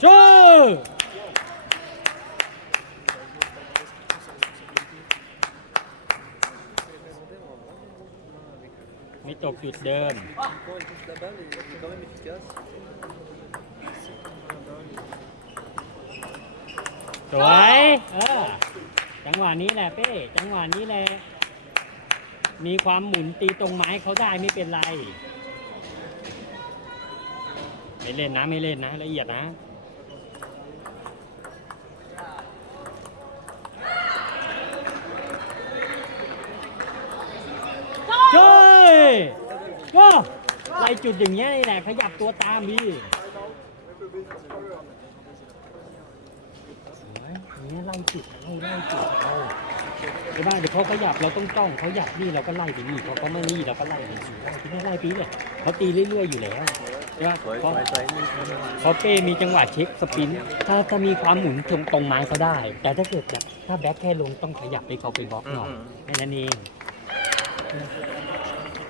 โจ้ไม่ตกจุดเดิม Quand il touche la balle, il est quand même efficace. สวยเออจังหวะนี้แหละเป้ จังหวะนี้แหละ มีความหมุนตีตรงไม้เขาได้ไม่เป็นไร ไม่เล่นนะ ไม่เล่นนะ ละเอียดนะ เจ้ยก็ ไล่จุดอย่างเงี้ยนี่แหละขยับตัวตามดีสวยอย่างเงี้ยไล่จุดไล่ไล่จุดเอาไอ้บ้านเดี๋ยวเขาขยับเราต้องจ้องเขาหยับนี่เราก็ไล่ไปนี่เขาเขาไม่นี่เราก็ไล่ไปสิไล่ไปนี่ไล่ไปเลยเขาตีเรื่อยๆอยู่แล้วใช่ไหมสวยเพราะสวยสวยนี่เพราะเป้มีจังหวะเช็คสปินถ้าถ้ามีความหมุนตรงตรงไม้เขาได้ แต่ถ้าเกิดแบบถ้าแบ็คแค่ลงต้องขยับให้เขาไปบล็อกหน่อยแค่นั้นเอง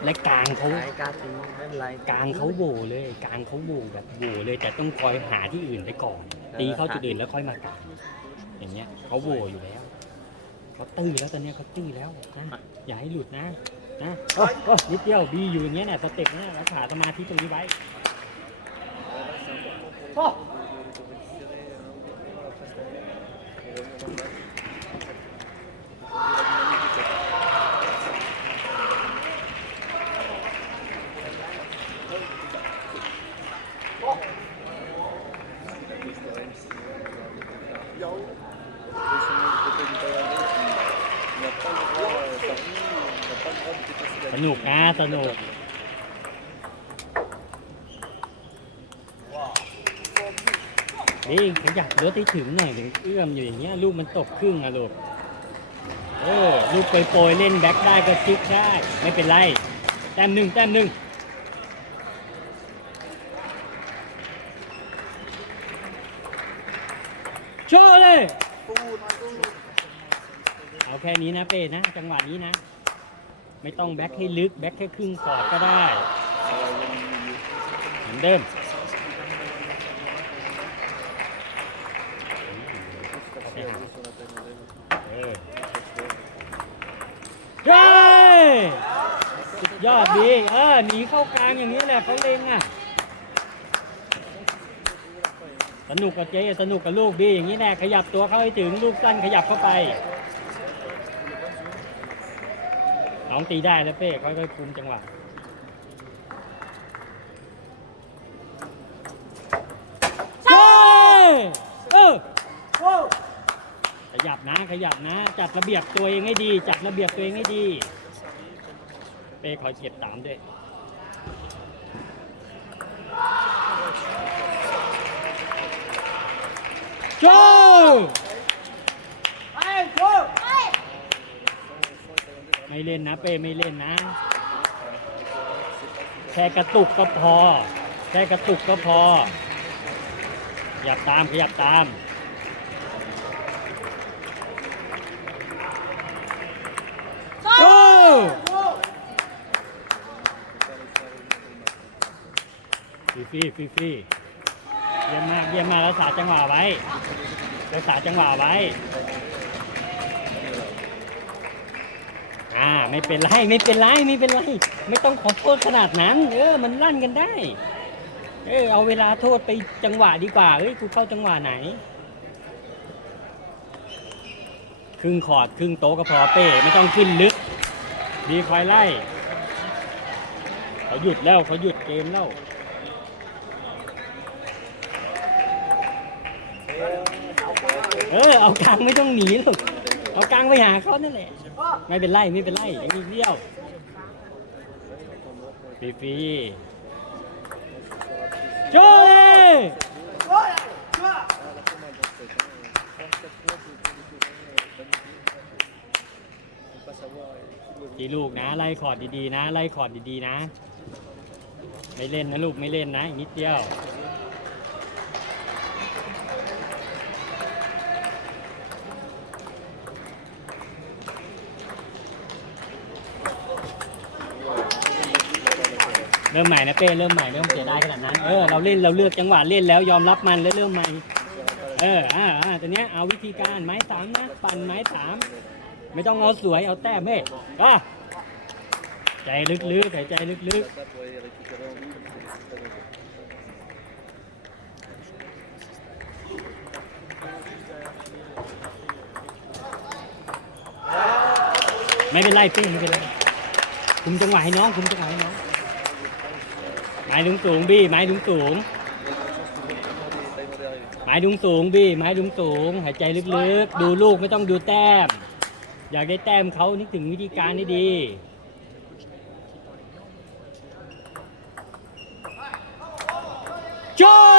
และกลางเขาไอ้กาตีไม่เป็นไรกลางเขาโหวเลยกลางเขาโหวแบบโหวเลยแต่ต้องคอยหาที่อื่นไปก่อน ตีเข้าจุดอื่นแล้วค่อยมากลางอย่างเงี้ยเขาโหวอยู่แล้วเขาตื้อแล้วตอนเนี้ยเขาตื้อแล้วนะอย่าให้หลุดนะนะโอ้โอ้นิดเดียวบีอยู่อย่างเงี้ยเนี่ยสเต็ปเนี่ยรักษาสมาธิตรงนี้ไว้โอ้ สนุกนะสนุก นี่ขยับรถให้ถึงหน่อยถึงเอื้อมอยู่อย่างเงี้ยลูกมันตกครึ่งอะลูกเออลูกโปรยๆเล่นแบ็คได้ก็ชิกได้ ไม่เป็นไร แต้มหนึ่งแต้มหนึ่ง โชว์เลยเอาแค่นี้นะเป้นะ จังหวะนี้นะ ไม่ต้องแบ็คให้ลึก แบ็คแค่ครึ่งคอดก็ได้เหมือนเดิมเออเฮ้ยสุดยอดดี เออ หนีเข้ากลางอย่างนี้แหละเขาเล็งอะ สนุกกับเจ๊สนุกกับลูกดีอย่างนี้แหละขยับตัวเข้าให้ถึงลูกสั้นขยับเข้าไปน้องตีได้แล้วเป้ค่อยๆคุมจังหวะเฮ้ยเออขยับนะขยับนะ จัดระเบียบตัวเองให้ดี จัดระเบียบตัวเองให้ดี เป้คอยเก็บตามด้วย โจไม่เล่นนะเป้ไม่เล่นนะ แค่กระตุกก็พอ แค่กระตุกก็พอ ขยับตามขยับตามโจฟรีฟรีฟรีฟรี เยี่ยมมากเยี่ยมมากรักษาจังหวะไว้รักษาจังหวะไว้อ่าไม่เป็นไรไม่เป็นไรไม่เป็นไร ไม่ต้องขอโทษขนาดนั้น เออ มันลั่นกันได้ เออเอาเวลาโทษไปจังหวะดีกว่าเฮ้ยกูเข้าจังหวะไหน ครึ่งขอดครึ่งโต๊ะก็พอเป้ไม่ต้องขึ้นลึก ดีคอยไล่เขาหยุดแล้วเขาหยุดเกมแล้ว เออเอากลางไม่ต้องหนีหรอกเอากลางไปหาเขานั่นแหละไม่เป็นไรไม่เป็นไรอย่างนี้เดียวฟรีฟรีๆช่วยดีลูกนะไล่คอร์ดดีๆนะไล่คอร์ดดีๆนะ ไม่เล่นนะลูกไม่เล่นนะอีกนิดเดียว ริ่มใหม่นะเป้เริ่มใหม่เริ่มเสียดายขนาดนั้นเออเราเล่นเราเลือกจังหวะเล่นแล้วยอมรับมันแล้วเริ่มใหม่เอออ่าอ่าตัวเนี้ยเอาวิธีการไม้สามนะปั่นไม้สามไม่ต้องเอาสวยเอาแต้มเฮ้ยอ่ใจลึกๆหายใจลึกๆไม่เป็นไรเป้ไม่เป็นไรคุมจังหวะให้น้องคุมจังหวะให้น้อง ไม้ดุงสูงบี้ไม้ดุงสูง ไม้ดุงสูงบี้ไม้ดุงสูง หายใจลึกๆ ดูลูกไม่ต้องดูแต้ม อยากได้แต้มเขานึกถึงวิธีการให้ดีจ้า